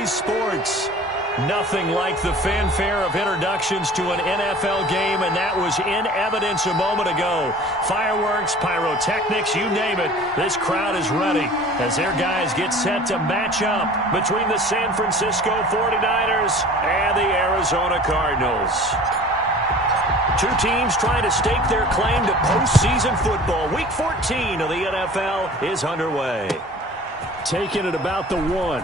today's sports. Nothing like the fanfare of introductions to an NFL game, and that was in evidence a moment ago. Fireworks, pyrotechnics, you name it. This crowd is ready as their guys get set to match up between the San Francisco 49ers and the Arizona Cardinals. Two teams trying to stake their claim to postseason football. Week 14 of the NFL is underway. Taking it about the 1.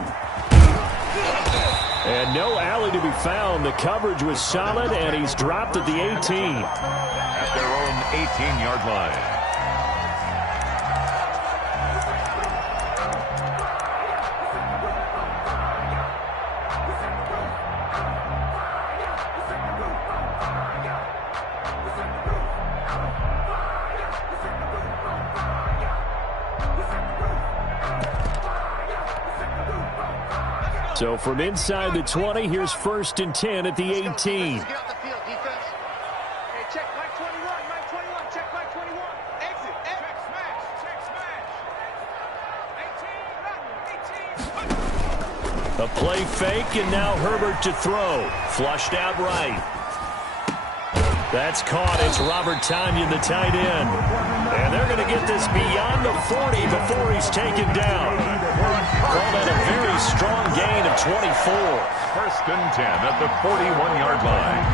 And no alley to be found. The coverage was solid, and he's dropped at the 18. At their own 18-yard line. So from inside the 20, here's 1st and 10 at the 18. Get off the field, defense. Hey, check Mike 21, Mike 21, check Mike 21. Exit, check smash, check smash. 18, A play fake, and now Herbert to throw. Flushed out right. That's caught. It's Robert Tonyan, the tight end. And they're going to get this beyond the 40 before he's taken down. Call that a very strong gain of 24. 1st and 10 at the 41-yard line.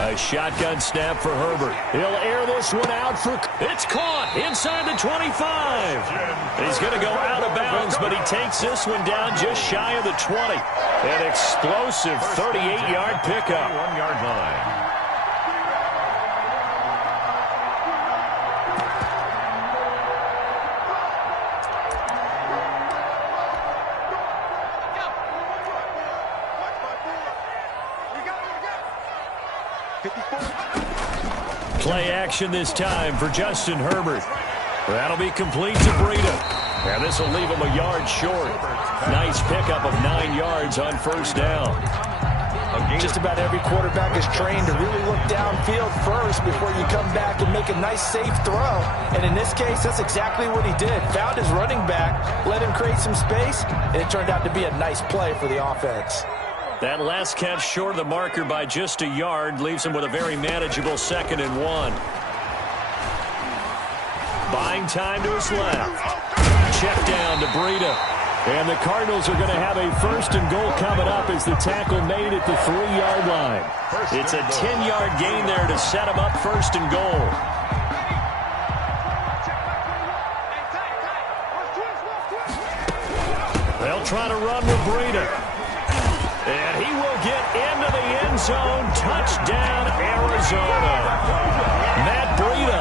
A shotgun snap for Herbert. He'll air this one out for... It's caught inside the 25. He's going to go out of bounds, but he takes this one down just shy of the 20. An explosive 38-yard pickup. 1-yard line. Play action this time for Justin Herbert. That'll be complete to Breida. And this will leave him a yard short. Nice pickup of 9 yards on 1st down. Just about every quarterback is trained to really look downfield first before you come back and make a nice, safe throw. And in this case, that's exactly what he did. Found his running back, let him create some space, and it turned out to be a nice play for the offense. That last catch short of the marker by just a yard leaves him with a very manageable 2nd and 1. Buying time to his left. Check down to Breida. And the Cardinals are going to have a 1st and goal coming up as the tackle made at the 3-yard line. It's a 10-yard gain there to set him up 1st and goal. They'll try to run with Breida. And he will get into the end zone. Touchdown, Arizona. Matt Breida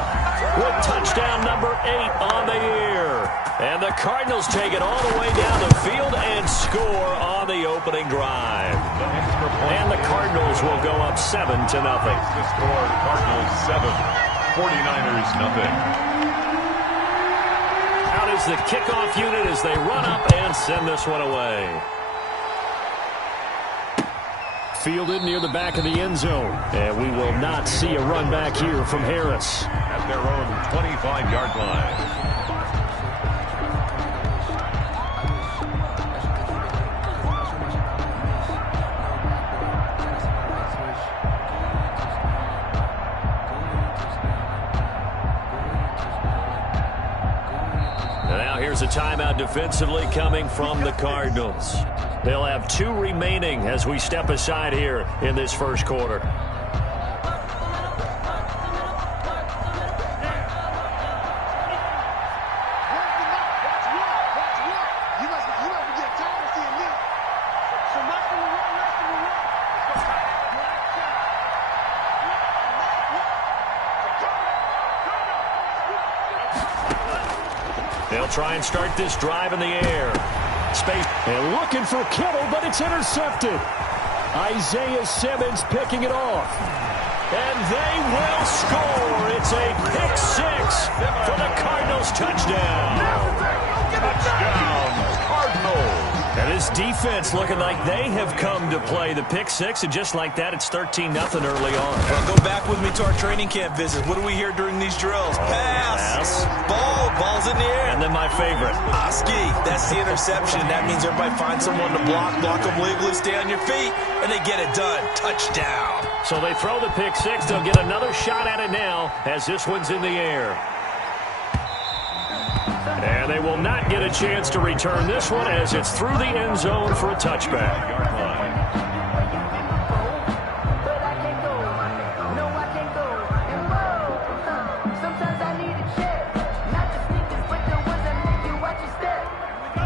with touchdown number 8 on the year. And the Cardinals take it all the way down the field and score on the opening drive. And the Cardinals will go up 7-0. The score, Cardinals 7, 49ers nothing. Out is the kickoff unit as they run up and send this one away. Fielded near the back of the end zone. And we will not see a run back here from Harris. At their own 25-yard line. And now here's a timeout defensively coming from the Cardinals. They'll have 2 remaining as we step aside here in this 1st quarter. They'll try and start this drive in the air. Space. And looking for Kittle, but it's intercepted. Isaiah Simmons picking it off. And they will score. It's a pick six for the Cardinals touchdown. Touchdown, Cardinals. And this defense looking like they have come to play the pick six, and just like that, it's 13-0 early on. Well, go back with me to our training camp visit. What do we hear during these drills? Pass. Ball's in the air. And then my favorite. Ski. That's the interception. That means everybody finds someone to block them legally, stay on your feet, and they get it done. Touchdown. So they throw the pick six. They'll get another shot at it now as this one's in the air. And they will not get a chance to return this one as it's through the end zone for a touchback.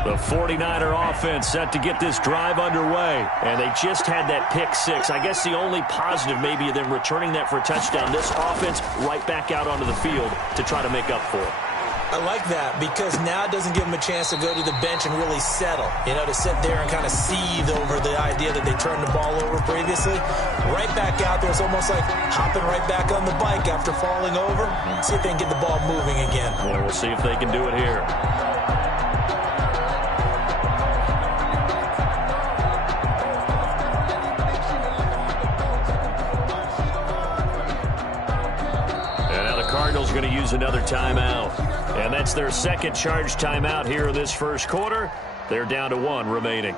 The 49er offense set to get this drive underway, and they just had that pick six. I guess the only positive maybe of them returning that for a touchdown, this offense right back out onto the field to try to make up for it. I like that because now it doesn't give them a chance to go to the bench and really settle, to sit there and kind of seethe over the idea that they turned the ball over previously. Right back out there, it's almost like hopping right back on the bike after falling over. See if they can get the ball moving again. Well, we'll see if they can do it here. Cardinals going to use another timeout. And that's their second charge timeout here in this first quarter. They're down to one remaining.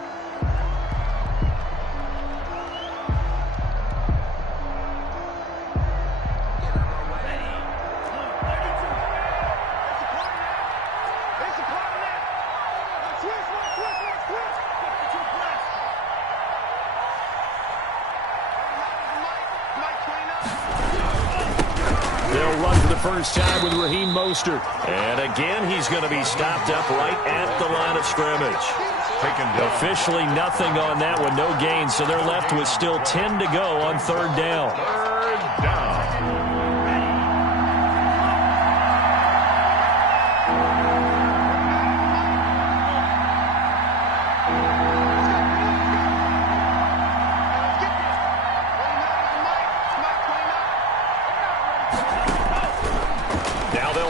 First time with Raheem Mostert. And again, he's going to be stopped up right at the line of scrimmage. Officially nothing on that one, no gain. So they're left with still 10 to go on third down. Third down.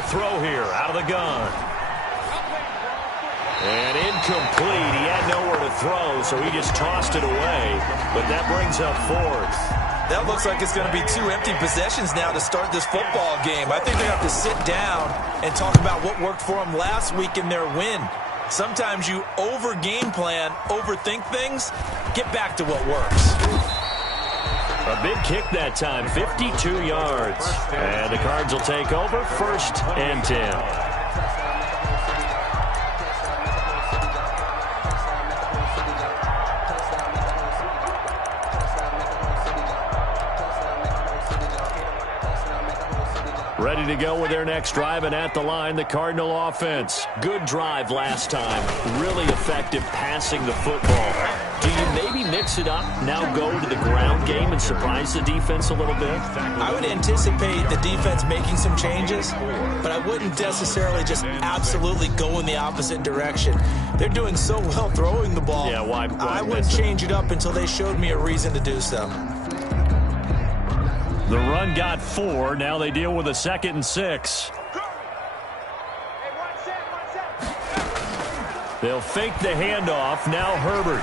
Throw here out of the gun. And incomplete. He had nowhere to throw, so he just tossed it away. But that brings up fourth. That looks like it's going to be two empty possessions now to start this football game. I think they have to sit down and talk about what worked for them last week in their win. Sometimes you over-game plan, overthink things, get back to what works. A big kick that time, 52 yards. And the Cards will take over, 1st and 10. Ready to go with their next drive, and at the line, the Cardinal offense. Good drive last time. Really effective passing the football. Do you maybe mix it up, now go to the ground game and surprise the defense a little bit? I would anticipate the defense making some changes, but I wouldn't necessarily just absolutely go in the opposite direction. They're doing so well throwing the ball. Yeah, why I wouldn't change it up until they showed me a reason to do so. The run got 4. Now they deal with a 2nd and 6. They'll fake the handoff. Now Herbert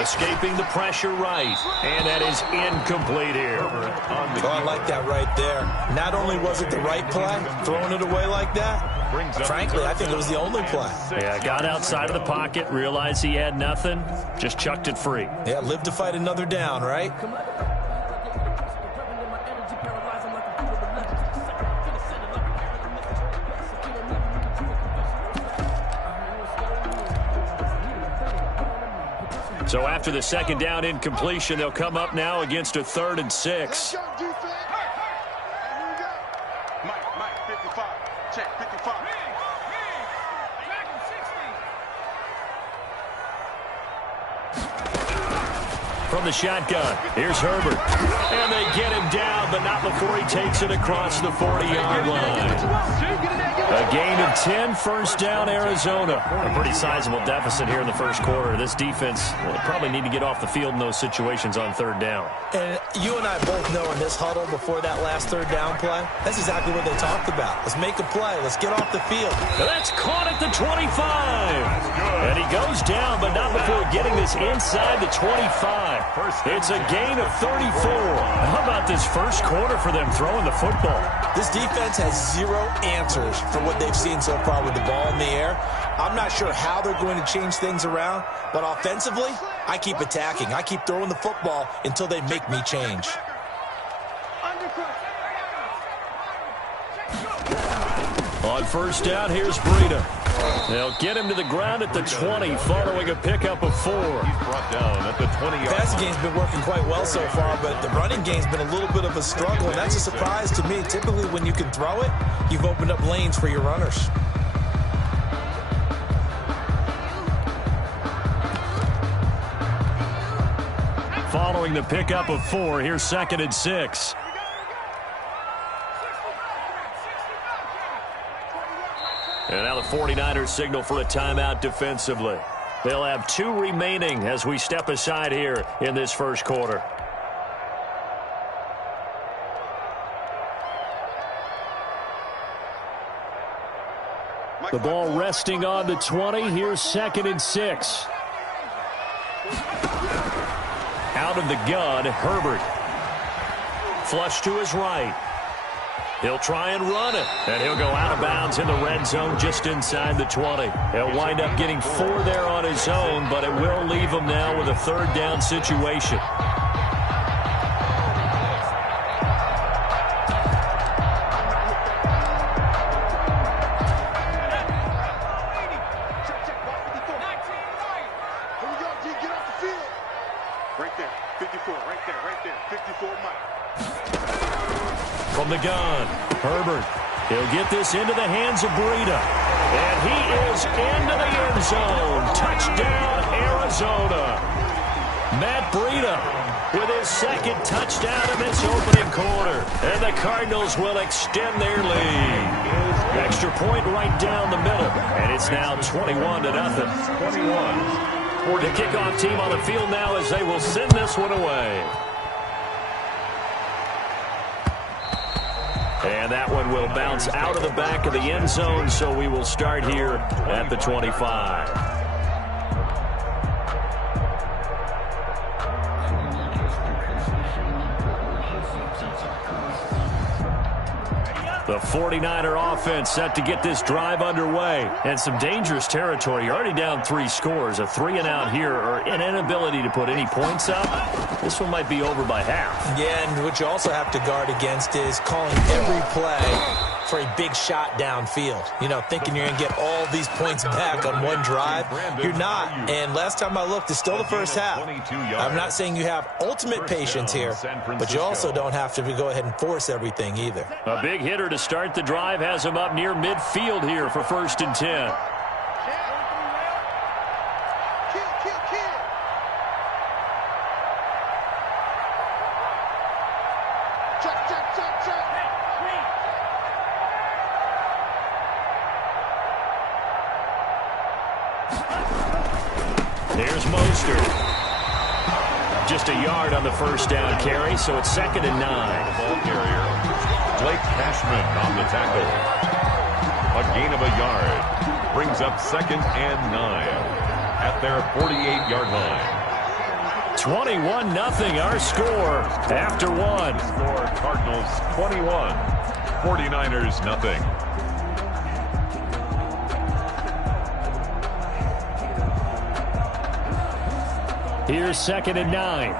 escaping the pressure right. And that is incomplete here. Oh, I like that right there. Not only was it the right play, throwing it away like that, frankly, I think it was the only play. Yeah, got outside of the pocket, realized he had nothing, just chucked it free. Yeah, live to fight another down, right? So after the 2nd down incompletion, they'll come up now against a 3rd and 6. Mike, 55. Check, 55. From the shotgun, here's Herbert. And they get him down, but not stop before he takes it across the 40-yard line. A gain of 10, first down, Arizona. A pretty sizable deficit here in the first quarter. This defense will probably need to get off the field in those situations on third down. And you and I both know in this huddle before that last third down play, that's exactly what they talked about. Let's make a play. Let's get off the field. Now that's caught at the 25. And he goes down, but not before getting this inside the 25. It's a gain of 34. How about this first quarter for them throwing the football? This defense has zero answers for what they've seen so far with the ball in the air. I'm not sure how they're going to change things around, but offensively, I keep attacking. I keep throwing the football until they make me change. On first down, here's Breida. They'll get him to the ground at the 20 following a pickup of 4. He's brought down at the 20-yard line. Passing game's been working quite well so far, but the running game's been a little bit of a struggle, and that's a surprise to me. Typically, when you can throw it, you've opened up lanes for your runners. Following the pickup of 4, here's 2nd and 6. And now the 49ers signal for a timeout defensively. They'll have 2 remaining as we step aside here in this first quarter. The ball resting on the 20. Here's 2nd and 6. Out of the gun, Herbert. Flush to his right. He'll try and run it, and he'll go out of bounds in the red zone just inside the 20. He'll wind up getting 4 there on his own, but it will leave him now with a third down situation. From the gun, Herbert. He'll get this into the hands of Breida. And he is into the end zone. Touchdown, Arizona. Matt Breida with his 2nd touchdown in this opening quarter. And the Cardinals will extend their lead. Extra point right down the middle. And it's now 21-0. 21. The kickoff team on the field now as they will send this one away. And that one will bounce out of the back of the end zone, so we will start here at the 25. The 49er offense set to get this drive underway. And some dangerous territory. You're already down 3 scores. A 3-and-out here or an inability to put any points up. This one might be over by half. Yeah, and what you also have to guard against is calling every play for a big shot downfield. You know, thinking you're going to get all these points back on one drive. You're not. And last time I looked, it's still the first half. I'm not saying you have ultimate patience here, but you also don't have to go ahead and force everything either. A big hitter to start the drive has him up near midfield here for 1st and 10. There's Mostert. Just a yard on the first down carry, so it's 2nd and 9. Ball carrier, Blake Cashman on the tackle. A gain of a yard. Brings up 2nd and 9 at their 48-yard line. 21-0 our score after 1. Score Cardinals 21, 49ers nothing. Here's 2nd and 9.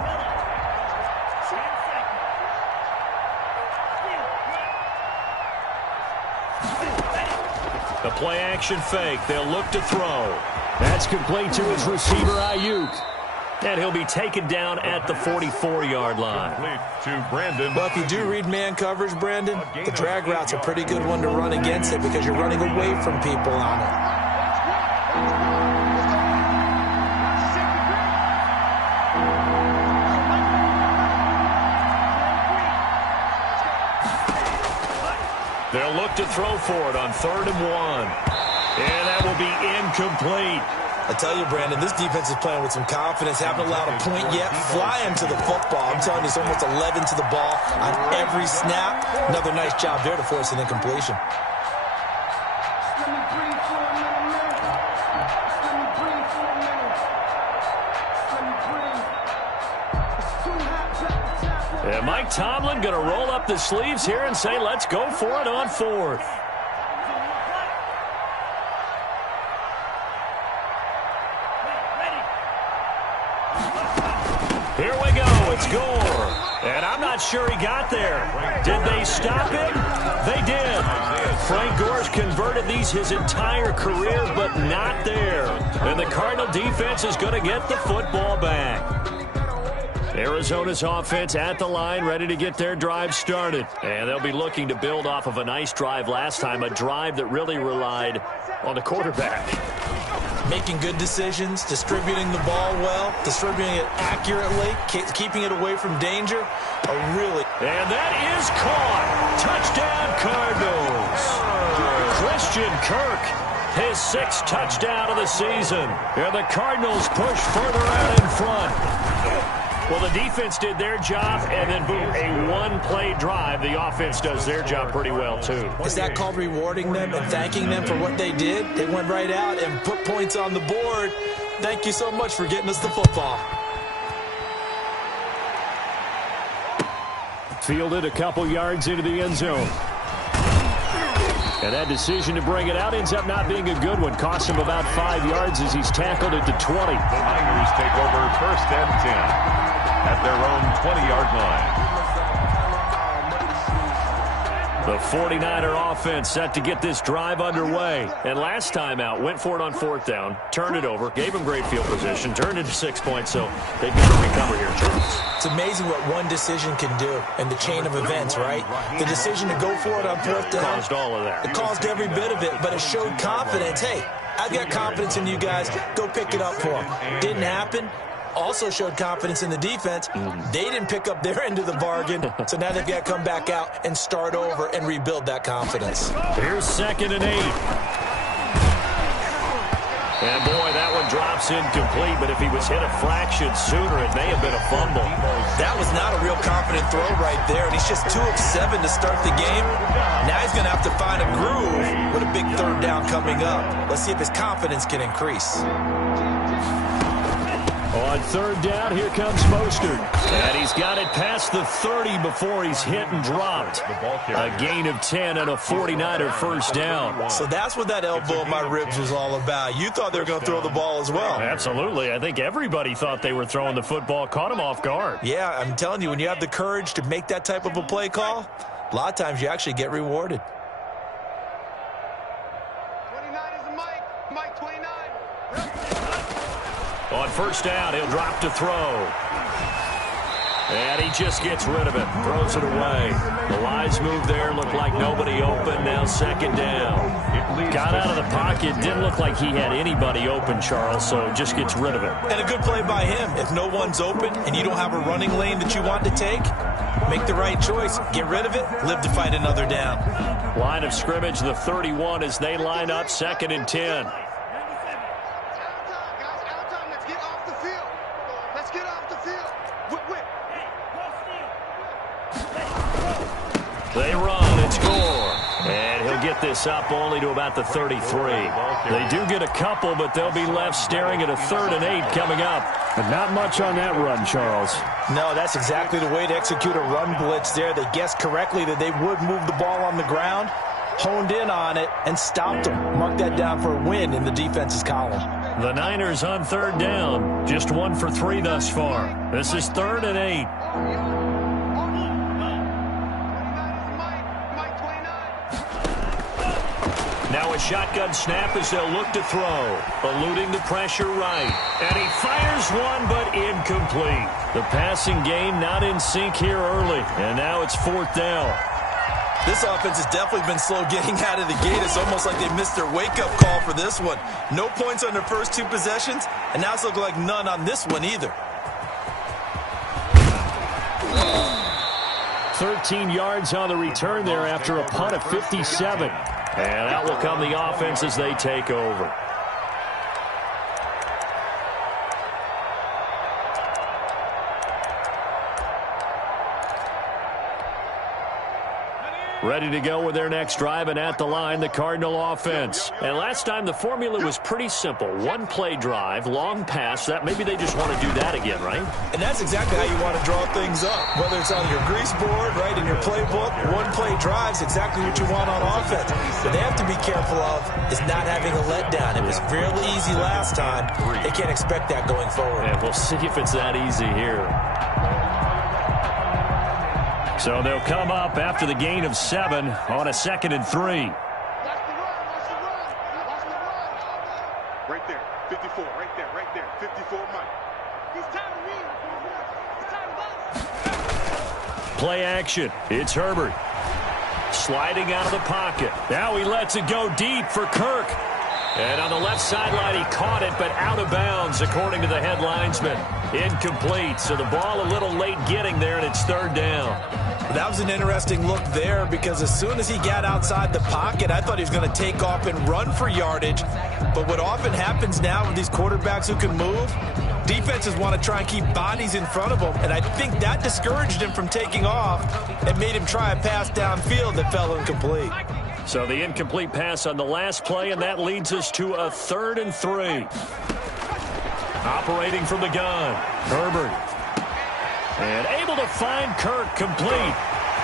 The play action fake. They'll look to throw. That's complete to his receiver, Ayuk. And he'll be taken down at the 44-yard line. To Brandon. Well, if you do read man coverage, Brandon, the drag route's a pretty good one to run against it because you're running away from people on it. They'll look to throw for it on 3rd and 1. And that will be incomplete. I tell you, Brandon, this defense is playing with some confidence. Haven't allowed a point yet. Flying to the football. I'm telling you, it's almost 11 to the ball on every snap. Another nice job there to force an incompletion. And Mike Tomlin going to roll up the sleeves here and say, let's go for it on 4th. Here we go. It's Gore. And I'm not sure he got there. Did they stop him? They did. Frank Gore's converted these his entire career, but not there. And the Cardinal defense is going to get the football back. Arizona's offense at the line, ready to get their drive started. And they'll be looking to build off of a nice drive last time, a drive that really relied on the quarterback. Making good decisions, distributing the ball well, distributing it accurately, keeping it away from danger. And that is caught. Touchdown, Cardinals. Christian Kirk, his 6th touchdown of the season. And the Cardinals push further out in front. Well, the defense did their job, and then, boom, a one-play drive. The offense does their job pretty well, too. Is that called rewarding them and thanking them for what they did? They went right out and put points on the board. Thank you so much for getting us the football. Fielded a couple yards into the end zone. And that decision to bring it out ends up not being a good one. Costs him about 5 yards as he's tackled it to 20. The Niners take over 1st and 10 at their own 20-yard line. The 49er offense set to get this drive underway. And last time out, went for it on 4th down, turned it over, gave them great field position, turned it to 6 points, so they've got to recover here, Charles. It's amazing what one decision can do in the chain of events, right? The decision to go for it on 4th down. Caused all of that. It caused every bit of it, but it showed confidence. Hey, I've got confidence in you guys. Go pick it up for them. Didn't happen. Also showed confidence in the defense. They didn't pick up their end of the bargain, so now they've got to come back out and start over and rebuild that confidence. Here's 2nd and 8. And, boy, that one drops incomplete, but if he was hit a fraction sooner, it may have been a fumble. That was not a real confident throw right there, and he's just 2 of 7 to start the game. Now he's going to have to find a groove with a big 3rd down coming up. Let's see if his confidence can increase. On 3rd down, here comes Mostert. And he's got it past the 30 before he's hit and dropped. A gain of 10 and a 49er 1st down. So that's what that elbow in my ribs was all about. You thought they were going to throw the ball as well. Absolutely. I think everybody thought they were throwing the football, caught him off guard. Yeah, I'm telling you, when you have the courage to make that type of a play call, a lot of times you actually get rewarded. 29 is the Mike 29. On 1st down, he'll drop to throw. And he just gets rid of it, throws it away. The Lions move there, looked like nobody open, now 2nd down. Got out of the pocket, didn't look like he had anybody open, Charles, so just gets rid of it. And a good play by him. If no one's open and you don't have a running lane that you want to take, make the right choice. Get rid of it, live to fight another down. Line of scrimmage, the 31 as they line up, 2nd and 10. They run. It's Gore. And he'll get this up only to about the 33. They do get a couple, but they'll be left staring at a 3rd and 8 coming up. But not much on that run, Charles. No, that's exactly the way to execute a run blitz there. They guessed correctly that they would move the ball on the ground, honed in on it, and stopped them. Mark that down for a win in the defense's column. The Niners on 3rd down. Just 1 for 3 thus far. This is 3rd and 8. Now a shotgun snap as they'll look to throw. Eluding the pressure right. And he fires one, but incomplete. The passing game not in sync here early. And now it's 4th down. This offense has definitely been slow getting out of the gate. It's almost like they missed their wake-up call for this one. No points on their first 2 possessions, and now it's looking like none on this one either. 13 yards on the return there after a punt of 57. And out will come the offense as they take over. Ready to go with their next drive, and at the line, the Cardinal offense. And last time, the formula was pretty simple. One-play drive, long pass. That maybe they just want to do that again, right? And that's exactly how you want to draw things up. Whether it's on your grease board, right, in your playbook, one-play drives exactly what you want on offense. What they have to be careful of is not having a letdown. It was fairly easy last time. They can't expect that going forward. And we'll see if it's that easy here. So they'll come up after the gain of 7 on a 2nd and 3. Watch the run. Right there, 54, right there, 54, Mike. He's time to win. It's time to bounce. Play action. It's Herbert. Sliding out of the pocket. Now he lets it go deep for Kirk. And on the left sideline, he caught it, but out of bounds, according to the head linesman. Incomplete. So the ball a little late getting there, and it's 3rd down. That was an interesting look there because as soon as he got outside the pocket, I thought he was going to take off and run for yardage. But what often happens now with these quarterbacks who can move, defenses want to try and keep bodies in front of them. And I think that discouraged him from taking off and made him try a pass downfield that fell incomplete. So the incomplete pass on the last play, and that leads us to a 3rd and 3. Operating from the gun, Herbert. And able to find Kirk complete.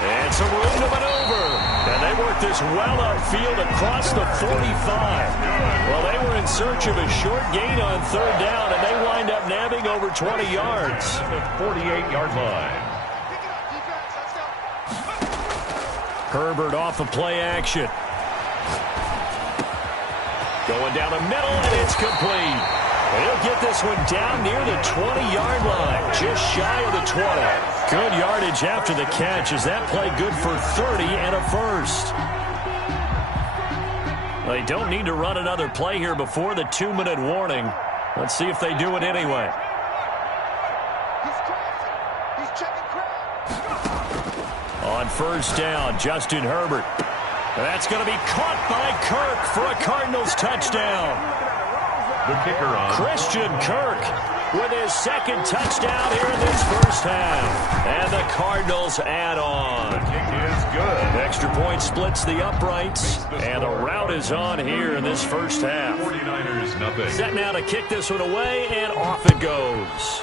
And some room to maneuver. And they work this well upfield across the 45. Well, they were in search of a short gain on 3rd down, and they wind up nabbing over 20 yards. The 48-yard line. Herbert off of play action. Going down the middle, and it's complete. And he'll get this one down near the 20-yard line, just shy of the 20. Good yardage after the catch. Is that play good for 30 and a first? They don't need to run another play here before the 2-minute warning. Let's see if they do it anyway. On 1st down, Justin Herbert. That's going to be caught by Kirk for a Cardinals touchdown. The kicker on. Christian Kirk with his 2nd touchdown here in this 1st half. And the Cardinals add on. The kick is good. Extra point splits the uprights. And the route is on here in this 1st half. 49ers nothing. Set now to kick this one away, and off it goes.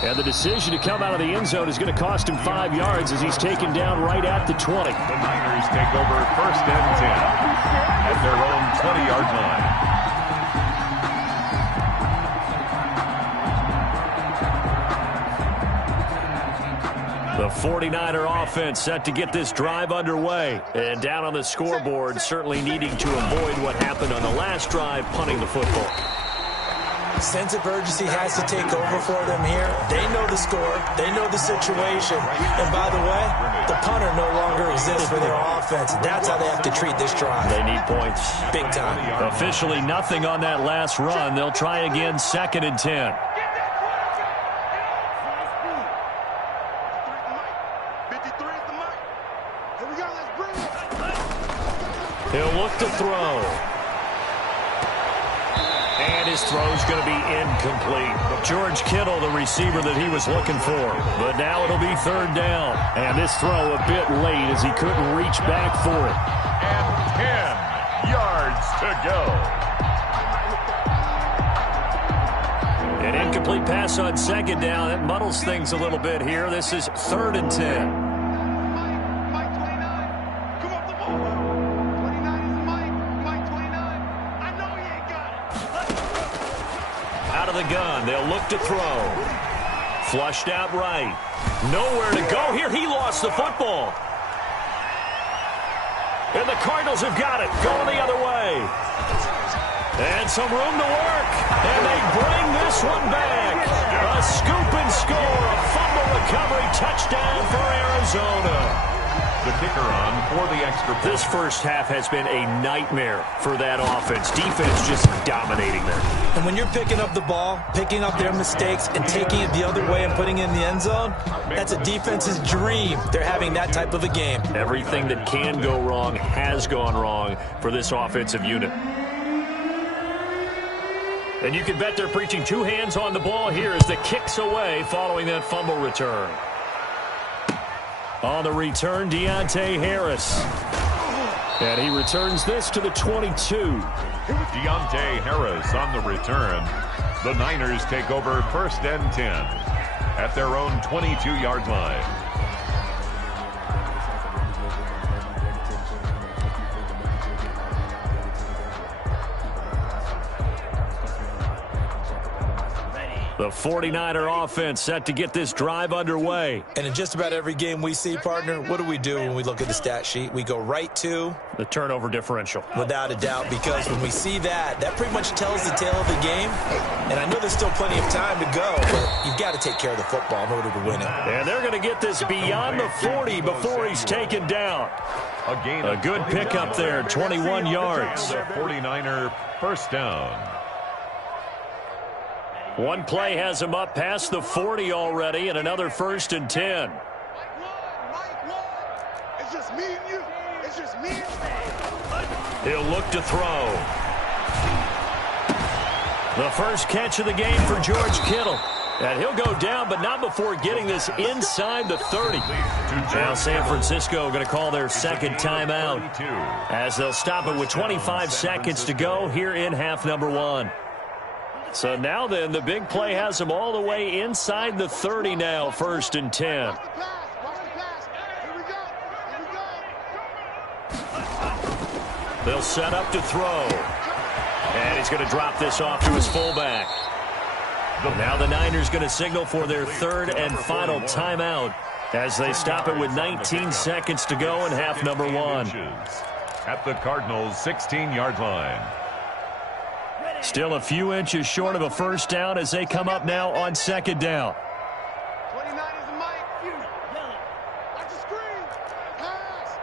And the decision to come out of the end zone is going to cost him 5 yards as he's taken down right at the 20. The Niners take over 1st and 10 at their own 20-yard line. The 49er offense set to get this drive underway. And down on the scoreboard, certainly needing to avoid what happened on the last drive, punting the football. Sense of urgency has to take over for them here. They know the score. They know the situation. And by the way, the punter no longer exists for their offense. That's how they have to treat this drive. They need points. Big time. Officially nothing on that last run. They'll try again 2nd and 10. He'll look to throw. And his throw's going to be incomplete. George Kittle, the receiver that he was looking for. But now it'll be 3rd down. And this throw a bit late as he couldn't reach back for it. And 10 yards to go. An incomplete pass on 2nd down. That muddles things a little bit here. This is 3rd and 10. The gun. They'll look to throw. Flushed out right. Nowhere to go here. He lost the football. And the Cardinals have got it. Going the other way. And some room to work. And they bring this one back. A scoop and score. A fumble recovery touchdown for Arizona. The kicker on for the extra point. This first half has been a nightmare for that offense. Defense just dominating them. And when you're picking up the ball, picking up their mistakes, and taking it the other way and putting it in the end zone, that's a defense's dream. They're having that type of a game. Everything that can go wrong has gone wrong for this offensive unit. And you can bet they're preaching two hands on the ball here as the kick's away following that fumble return. On the return, Deontay Harris. And he returns this to the 22. Deontay Harris on the return. The Niners take over 1st and 10 at their own 22-yard line. The 49er offense set to get this drive underway. And in just about every game we see, partner, what do when we look at the stat sheet? We go right to the turnover differential. Without a doubt, because when we see that, that pretty much tells the tale of the game. And I know there's still plenty of time to go, but you've got to take care of the football in order to win it. And they're going to get this beyond the 40 before he's taken down. A good pickup there, 21 yards. The 49er first down. One play has him up past the 40 already, and another 1st and 10. It's just me and you. It's just me and you. He'll look to throw. The first catch of the game for George Kittle. And he'll go down, but not before getting this inside the 30. Now San Francisco going to call their second timeout as they'll stop it with 25 seconds to go here in half number 1. So now then, the big play has them all the way inside the 30 now, 1st and 10. They'll set up to throw. And he's going to drop this off to his fullback. Now the Niners going to signal for their 3rd and final timeout as they stop it with 19 seconds to go in half number 1. At the Cardinals' 16-yard line. Still a few inches short of a first down as they come up now on 2nd down. 29 is a Mike. Watch the screen. Pass.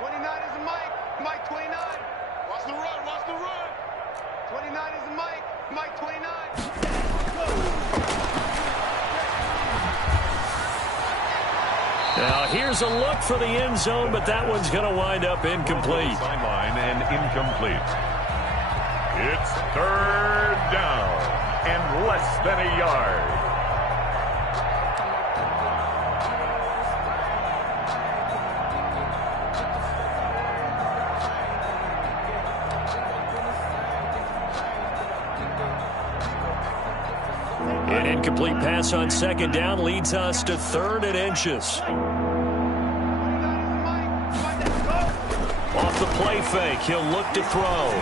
29 is a Mike. Mike 29. Watch the run. Watch the run. 29 is a Mike. Mike 29. Now here's a look for the end zone, but that one's going to wind up incomplete. Sideline and incomplete. It's 3rd down and less than a yard. An incomplete pass on 2nd down leads us to 3rd and inches. Off the play fake, he'll look to throw.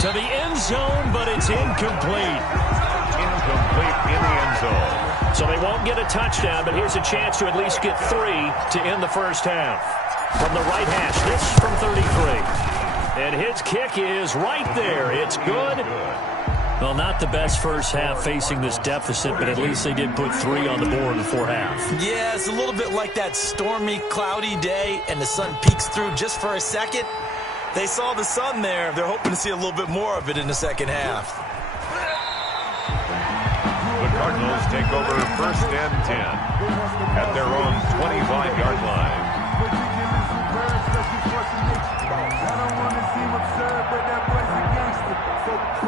To the end zone, but it's incomplete. Incomplete in the end zone. So they won't get a touchdown, but here's a chance to at least get 3 to end the first half. From the right hash, this from 33. And his kick is right there. It's good. Well, not the best first half facing this deficit, but at least they did put 3 on the board before half. Yeah, it's a little bit like that stormy, cloudy day, and the sun peeks through just for a second. They saw the sun there. They're hoping to see a little bit more of it in the second half. The Cardinals take over 1st and 10 at their own 25-yard line.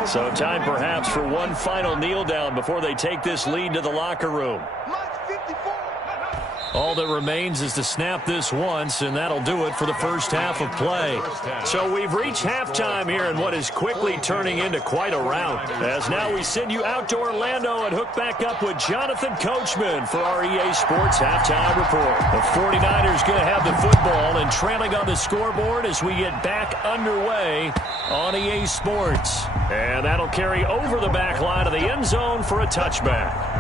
So time perhaps for one final kneel down before they take this lead to the locker room. All that remains is to snap this once, and that'll do it for the first half of play. So we've reached halftime here in what is quickly turning into quite a rout. As now we send you out to Orlando and hook back up with Jonathan Coachman for our EA Sports Halftime Report. The 49ers going to have the football and trailing on the scoreboard as we get back underway on EA Sports. And that'll carry over the back line of the end zone for a touchback.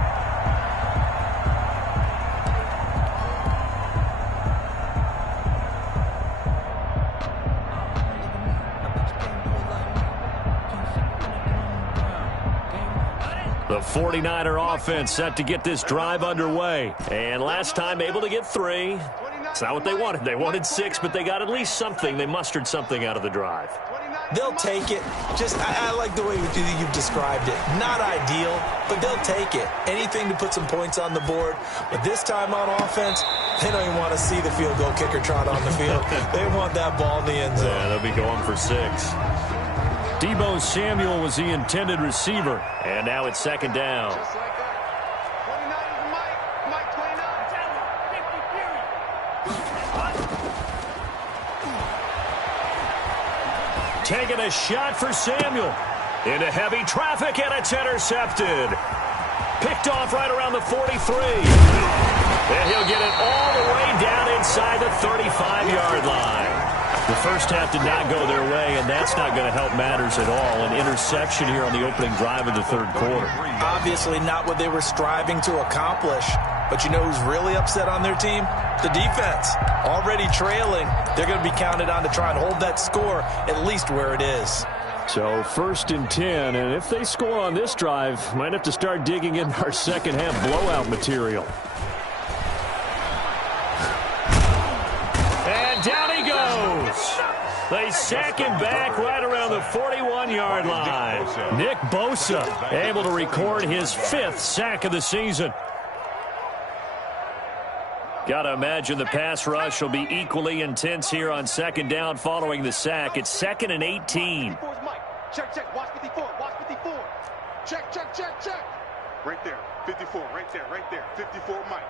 The 49er offense set to get this drive underway. And last time able to get 3. It's not what they wanted. They wanted 6, but they got at least something. They mustered something out of the drive. They'll take it. I like the way you've described it. Not ideal, but they'll take it. Anything to put some points on the board. But this time on offense, they don't even want to see the field goal kicker trot on the field. They want that ball in the end zone. Yeah, they'll be going for 6. Deebo Samuel was the intended receiver. And now it's second down. Just like that. 29 is Mike 29. Taking a shot for Samuel. Into heavy traffic, and it's intercepted. Picked off right around the 43. And he'll get it all the way down inside the 35-yard line. The first half did not go their way, and that's not going to help matters at all. An interception here on the opening drive of the third quarter. Obviously not what they were striving to accomplish. But you know who's really upset on their team? The defense. Already trailing. They're going to be counted on to try and hold that score at least where it is. So 1st and 10, and if they score on this drive, might have to start digging in our second half blowout material. And down he goes. They sack him back right around the 41-yard line. Nick Bosa able to record his 5th sack of the season. Got to imagine the pass rush will be equally intense here on second down following the sack. It's 2nd and 18. Check. Watch 54. Check. Right there. 54. Right there. 54, Mike.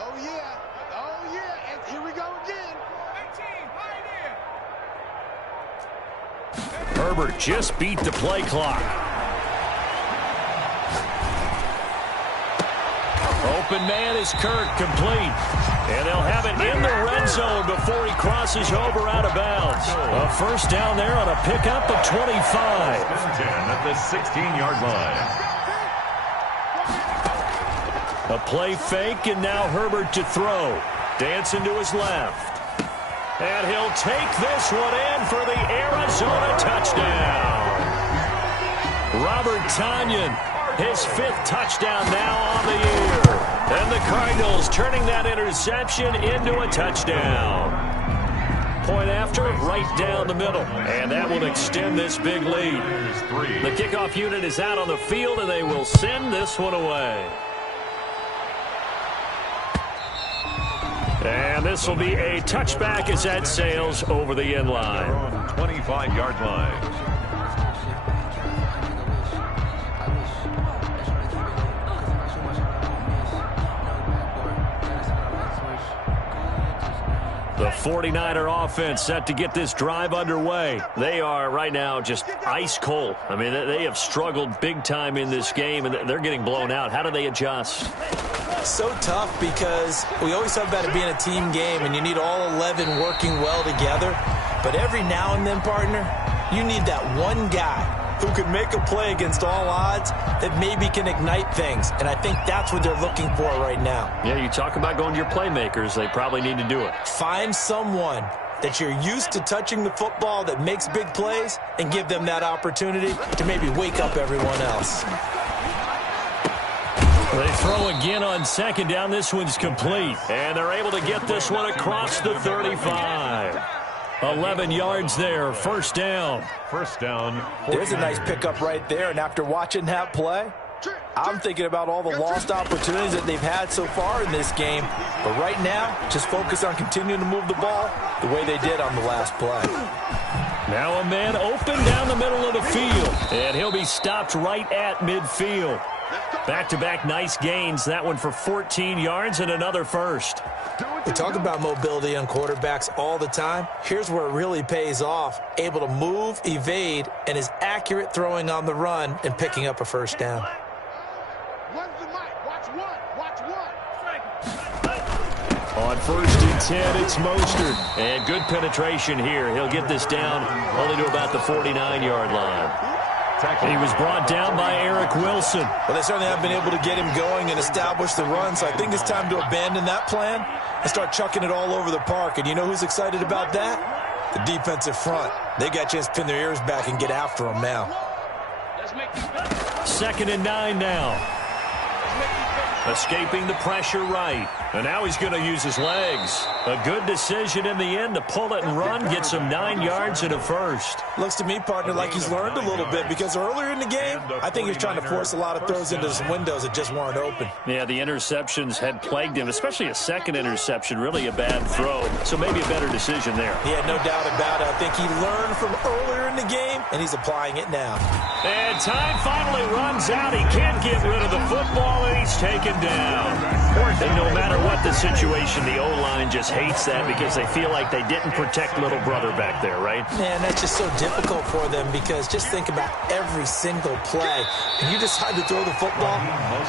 Oh, yeah. And here we go again. 18, right here. Herbert just beat the play clock. Open man is Kirk, complete. And they'll have it in the red zone before he crosses over out of bounds. A first down there on a pickup of 25. 10 at the 16-yard line. A play fake, and now Herbert to throw. Dancing to his left. And he'll take this one in for the Arizona touchdown. Robert Tonyan, his 5th touchdown now on the year. And the Cardinals turning that interception into a touchdown. Point after, right down the middle. And that will extend this big lead. The kickoff unit is out on the field, and they will send this one away. And this will be a touchback as that sails over the end line. 25-yard line. The 49er offense set to get this drive underway. They are right now just ice cold. I mean, they have struggled big time in this game, and they're getting blown out. How do they adjust? So tough because we always talk about it being a team game, and you need all 11 working well together. But every now and then, partner, you need that one guy who could make a play against all odds that maybe can ignite things. And I think that's what they're looking for right now. Yeah, you talk about going to your playmakers. They probably need to do it. Find someone that you're used to touching the football that makes big plays and give them that opportunity to maybe wake up everyone else. They throw again on second down. This one's complete. And they're able to get this one across the 35. 11 yards there, first down. First down. There's a nice pickup right there, and after watching that play, I'm thinking about all the lost opportunities that they've had so far in this game. But right now, just focus on continuing to move the ball the way they did on the last play. Now a man open down the middle of the field, and he'll be stopped right at midfield. Back-to-back nice gains, that one for 14 yards and another first. We talk about mobility on quarterbacks all the time. Here's where it really pays off. Able to move, evade, and is accurate throwing on the run and picking up a first down. On 1st and 10, it's Mostert. And good penetration here. He'll get this down only to about the 49-yard line. He was brought down by Eric Wilson. Well, they certainly have been able to get him going and establish the run, so I think it's time to abandon that plan and start chucking it all over the park. And you know who's excited about that? The defensive front. They got a chance to pin their ears back and get after him now. 2nd and 9 now. Escaping the pressure right. And now he's going to use his legs. A good decision in the end to pull it and run. Get some 9 yards and a first. Looks to me, partner, like he's learned a little bit because earlier in the game, I think he was trying to force a lot of throws into some windows that just weren't open. Yeah, the interceptions had plagued him, especially a second interception. Really a bad throw. So maybe a better decision there. Yeah, no doubt about it. I think he learned from earlier in the game, and he's applying it now. And time finally runs out. He can't get rid of the football, and he's taken down. And no matter what the situation, the O-line just hates that because they feel like they didn't protect little brother back there, right? Man, that's just so difficult for them because just think about every single play. And you decide to throw the football,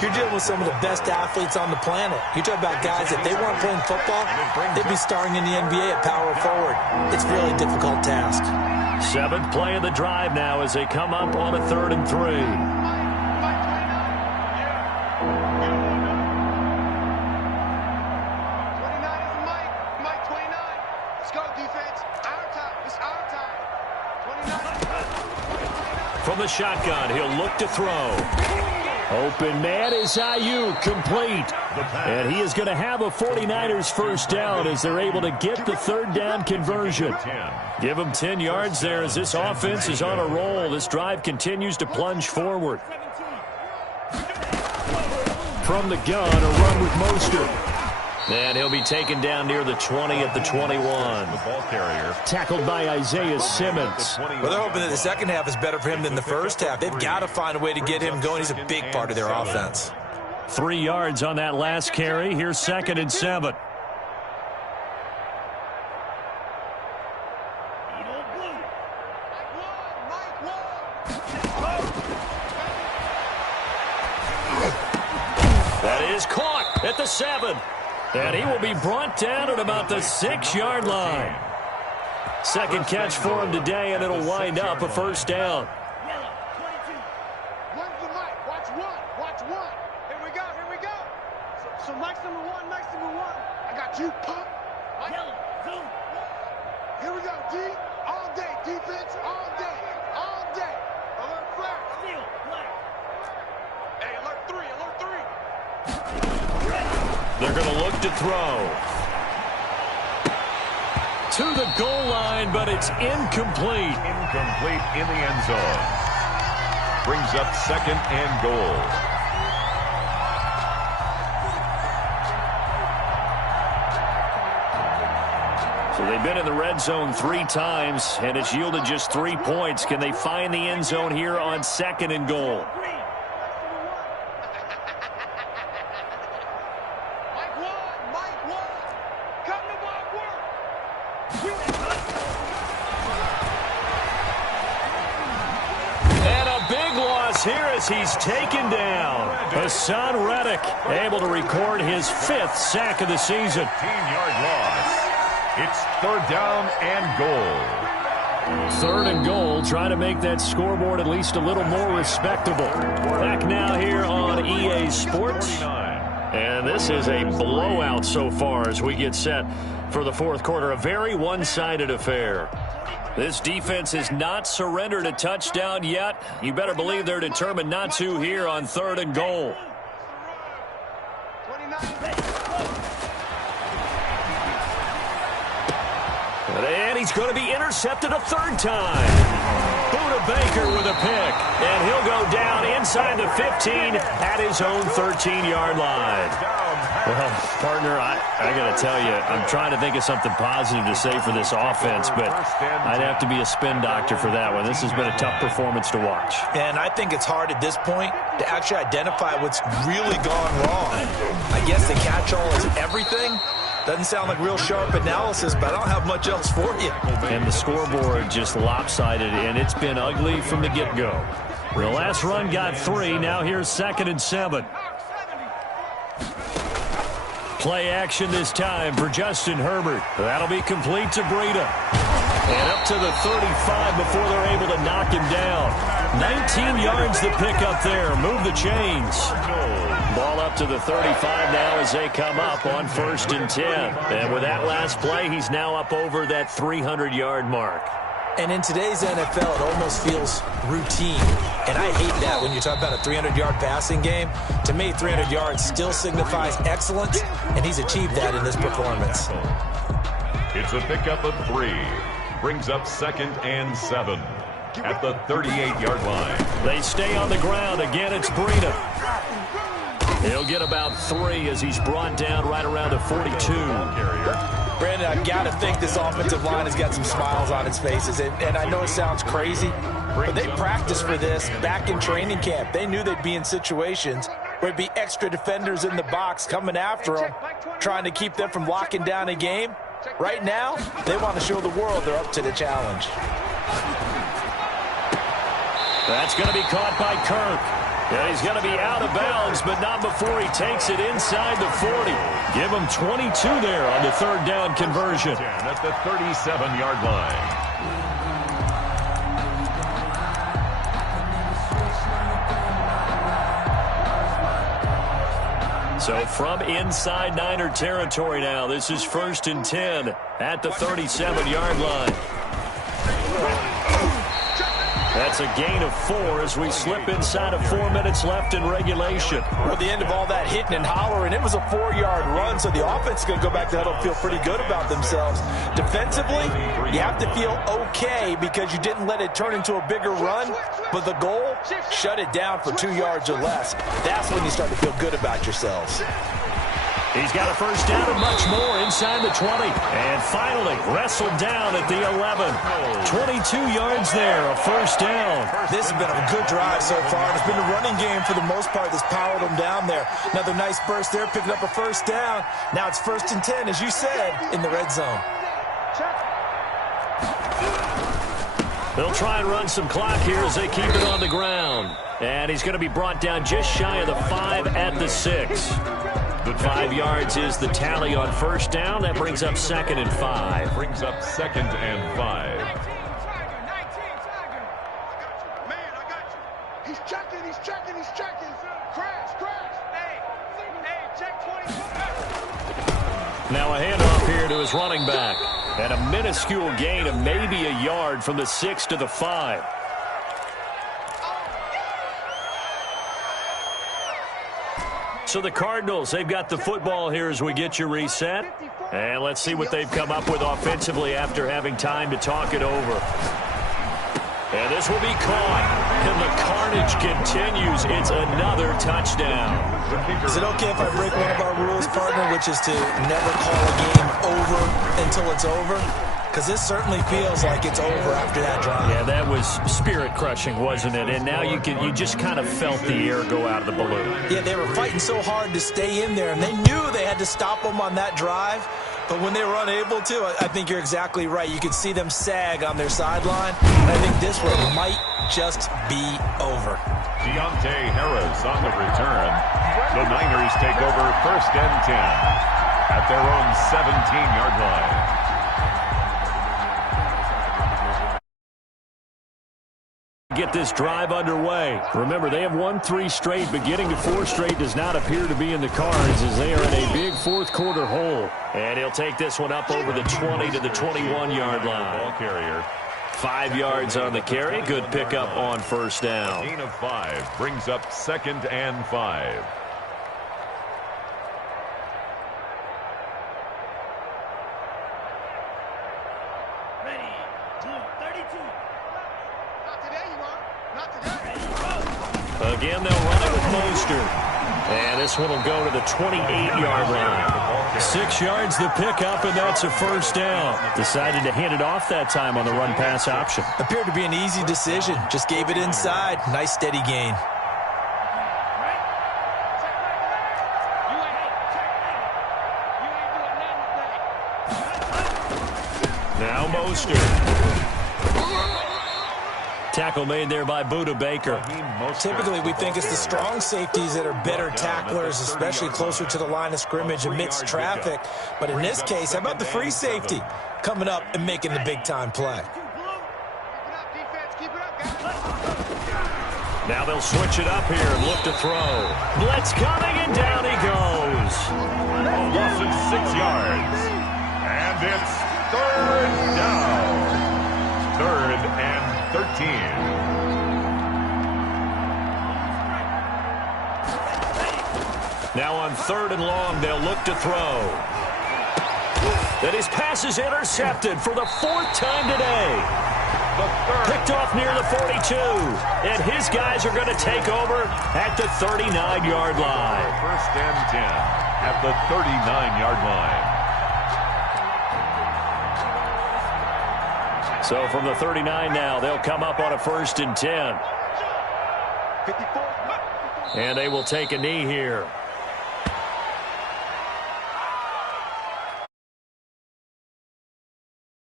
you're dealing with some of the best athletes on the planet. You talk about guys, if they weren't playing football, they'd be starring in the NBA at power forward. It's a really difficult task. 7th play of the drive now as they come up on a 3rd and 3. From the shotgun, he'll look to throw. Open man is Ayuk, complete. And he is going to have a 49ers first down as they're able to get the 3rd down conversion. Give him 10 yards there as this offense is on a roll. This drive continues to plunge forward. From the gun, a run with Mostert. And he'll be taken down near the 20 at the 21. The ball carrier. Tackled by Isaiah Simmons. Well, they're hoping that the second half is better for him than the first half. They've got to find a way to get him going. He's a big part of their offense. 3 yards on that last carry. Here's 2nd and 7. That is caught at the 7. And he will be brought down at about the 6-yard line. Second catch for him today, and it'll wind up a first down. Watch one. Here we go. So Mike's number one. I got you, pop. Here we go, D. All day, defense, all day. Alert flag. Hey, alert 3. They're going to look to throw. To the goal line, but it's incomplete. Incomplete in the end zone. Brings up 2nd and goal. So they've been in the red zone 3 times, and it's yielded just 3 points. Can they find the end zone here on 2nd and goal? Here as he's taken down. Hassan Reddick able to record his 5th sack of the season. 15-yard loss. It's 3rd down and goal. 3rd and goal, trying to make that scoreboard at least a little more respectable. Back now here on EA Sports. And this is a blowout so far as we get set for the 4th quarter. A very one-sided affair. This defense has not surrendered a touchdown yet. You better believe they're determined not to here on 3rd and goal. And he's going to be intercepted a 3rd time. Buda Baker with a pick. And he'll go down inside the 15 at his own 13-yard line. Well, partner, I got to tell you, I'm trying to think of something positive to say for this offense, but I'd have to be a spin doctor for that one. This has been a tough performance to watch. And I think it's hard at this point to actually identify what's really gone wrong. I guess the catch-all is everything. Doesn't sound like real sharp analysis, but I don't have much else for you. And the scoreboard just lopsided, and it's been ugly from the get-go. The last run got 3. Now here's 2nd and 7. Play action this time for Justin Herbert. That'll be complete to Breida. And up to the 35 before they're able to knock him down. 19 yards to pick up there. Move the chains. Ball up to the 35 now as they come up on 1st and 10. And with that last play, he's now up over that 300-yard mark. And in today's NFL, it almost feels routine. And I hate that when you talk about a 300-yard passing game. To me, 300 yards still signifies excellence, and he's achieved that in this performance. It's a pickup of 3. Brings up 2nd and 7 at the 38-yard line. They stay on the ground. Again, it's Breida. He'll get about 3 as he's brought down right around the 42. Brandon, I've got to think this offensive line has got some smiles on its faces. And I know it sounds crazy, but they practiced for this back in training camp. They knew they'd be in situations where there'd be extra defenders in the box coming after them, trying to keep them from locking down a game. Right now, they want to show the world they're up to the challenge. That's going to be caught by Kirk. Yeah, he's going to be out of bounds, but not before he takes it inside the 40. Give him 22 there on the 3rd down conversion. At the 37-yard line. So from inside Niner territory now, this is 1st and 10 at the 37-yard line. That's a gain of 4 as we slip inside of 4 minutes left in regulation. At the end of all that hitting and hollering, it was a 4-yard run, so the offense is going to go back to huddle and feel pretty good about themselves. Defensively, you have to feel okay because you didn't let it turn into a bigger run, but the goal, shut it down for 2 yards or less. That's when you start to feel good about yourselves. He's got a 1st down and much more inside the 20. And finally, wrestled down at the 11. 22 yards there, a 1st down. This has been a good drive so far. It's been a running game for the most part that's powered them down there. Another nice burst there, picking up a 1st down. Now it's 1st and 10, as you said, in the red zone. They'll try and run some clock here as they keep it on the ground. And he's going to be brought down just shy of the 5 at the 6. 5 yards is the tally on 1st down. That brings up 2nd and 5. Brings up 2nd and 5. Man, I got you. He's checking. Crash. Hey, check 24. Now a handoff here to his running back. And a minuscule gain of maybe a yard from the 6 to the 5. So the Cardinals, they've got the football here as we get you reset. And let's see what they've come up with offensively after having time to talk it over. And this will be caught. And the carnage continues. It's another touchdown. Is it okay if I break one of our rules, partner, which is to never call a game over until it's over? Because this certainly feels like it's over after that drive. Yeah, that was spirit-crushing, wasn't it? And now you just kind of felt the air go out of the balloon. Yeah, they were fighting so hard to stay in there, and they knew they had to stop them on that drive. But when they were unable to, I think you're exactly right. You could see them sag on their sideline. And I think this one might just be over. Deontay Harris on the return. The Niners take over 1st and 10 at their own 17-yard line. Get this drive underway. Remember, they have won 3 straight, but getting to 4 straight does not appear to be in the cards as they are in a big 4th quarter hole. And he'll take this one up over the 20 to the 21-yard line. Ball carrier. 5 yards on the carry. Good pickup on 1st down. Gain of 5 brings up 2nd and 5. Again, they'll run it with Mostert. And this one will go to the 28-yard line. 6 yards the pickup, and that's a 1st down. Decided to hand it off that time on the run-pass option. Appeared to be an easy decision. Just gave it inside. Nice, steady gain. Now Mostert. Tackle made there by Budda Baker. Typically, we think it's the strong safeties that are better tacklers, especially closer to the line of scrimmage amidst traffic. But in this case, how about the free safety coming up and making the big-time play? Now they'll switch it up here and look to throw. Blitz coming, and down he goes. A loss of 6 yards. And it's 3rd down. 3rd and 13. Now on 3rd and long, they'll look to throw. Then his pass is intercepted for the 4th time today. Picked off near the 42. And his guys are going to take over at the 39-yard line. 1st and 10 at the 39-yard line. So from the 39 now, they'll come up on a 1st and 10. And they will take a knee here.